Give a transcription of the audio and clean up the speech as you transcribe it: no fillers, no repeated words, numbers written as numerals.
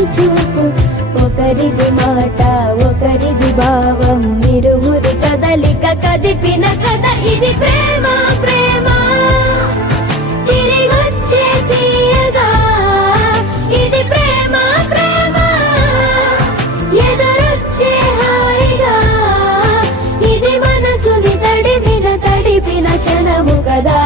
ఒకరి చూపు ఒకరిది మాట ఒకరిది భావం ఇరువురి కదలిక కదిపిన కథ ఇది ప్రేమ ప్రేమ తిరిగొచ్చే తీయగా ఇది ప్రేమ ప్రేమ ఎదురొచ్చే హాయిగా ఇది మనసుని తడిపిన క్షణము కదా.